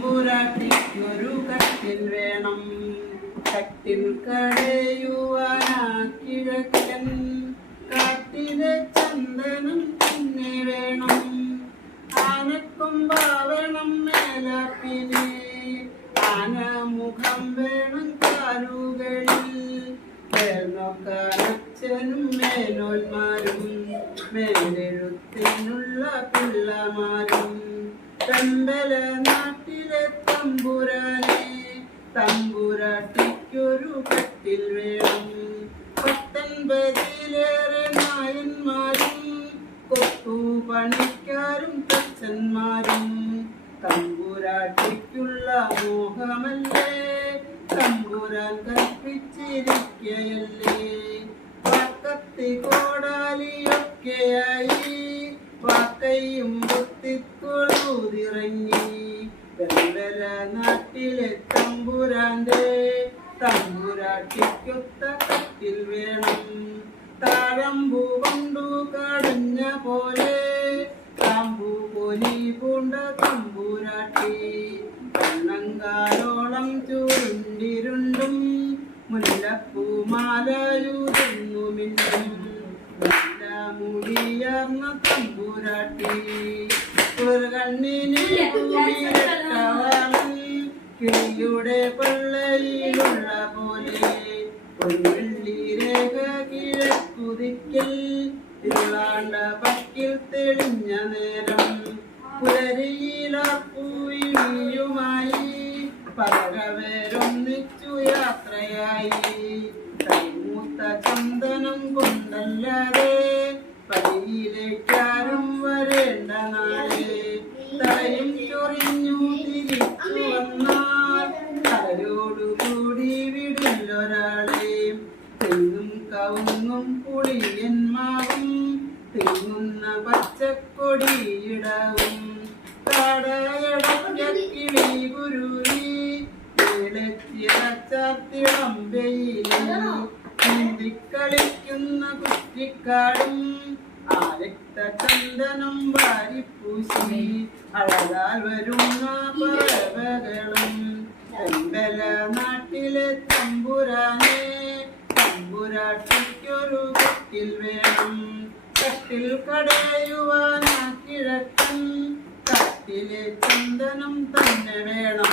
തമ്പുരാട്ടിക്കൊരു കട്ടിൽ വേണം, കട്ടിൽ കടയുവാനാക്കിഴക്കൻ കാട്ടിലെ ചന്ദനം പിന്നെ വേണം. ആനക്കൊമ്പാവണം മേലാപ്പിനെ, ആനമുഖം വേണം കാലുകളിൽ. നോക്കാനച്ഛനും മേനോന്മാരും മേലെഴുത്തിനുള്ള പിള്ളമാരും. തമ്പല നാട്ടിലെ തമ്പുരാനെ, തമ്പുരാട്ടിക്കൊരു കട്ടിൽ വേണം. 19 നായന്മാരും കൊത്തുപണിക്കാരും തച്ചന്മാരും. തമ്പുരാട്ടിക്കുള്ള മോഹമല്ലേ തമ്പുരാൻ കൽപ്പിച്ചിരിക്കയല്ലേ. വാക്കത്തി കോടാലിയൊക്കെയായി വാക്കയും കുത്തിക്കൊഴുതിറങ്ങി. വെമ്പല നാട്ടിലെ തമ്പുരാന്റെ തമ്പുരാട്ടിക്കൊത്ത കട്ടിൽ വേണം. താഴമ്പൂ കൊണ്ടു കടഞ്ഞ പോലെ താമ്പൂ പോലി പൂണ്ട തമ്പുരാട്ടി. കണ്ണങ്കാലോളം ചൂരുണ്ടിരുണ്ടും മുല്ലപ്പൂമാലയൂതുന്നുമില്ലും നല്ല മുടിയർന്ന തമ്പുരാട്ടി. ഒരു കണ്ണിന് പൂവിരട്ടവാളൻ കിളിയുടെ പള്ളയിലുള്ള പോലെ. ഒരു വെള്ളിരേഖ കിഴക്കുതിക്കൽ ഇരുളാണ്ട പക്കിൽ തെളിഞ്ഞ നേരം. പുലരിയിലപ്പൂവിളിയുമായി പകരവേരൊന്നിച്ചു യാത്രയായി. കൈമൂത്ത ചന്ദനം കൊണ്ടല്ലാതെ പടിയിലേക്കാരും വരേണ്ട നാളെ. തലയും ചൊറിഞ്ഞു തിരിച്ചു വന്നാൽ തലയോടുകൂടി വിടില്ലൊരാളെ. തെങ്ങും കവുങ്ങും പുളിയന്മാവും തെങ്ങുന്ന പച്ചക്കൊടിയിടവും. കാടയടക്കിളി കുരുവി വേളച്ചിറച്ചാത്തിളം വെയിലും. നീന്തിക്കളിക്കുന്ന കുറ്റിക്കാടും ആ രക്തചന്ദനം വാരിപ്പൂശി അഴകാൽ വരുന്ന പറവകളും. തെമ്പല നാട്ടിലെ തമ്പുരാനെ, തമ്പുരാട്ടിക്കൊരു കട്ടിൽ വേണം. കട്ടിൽ കടയുവാനാക്കിഴക്കൻ കാട്ടിലെ ചന്ദനം തന്നെ വേണം.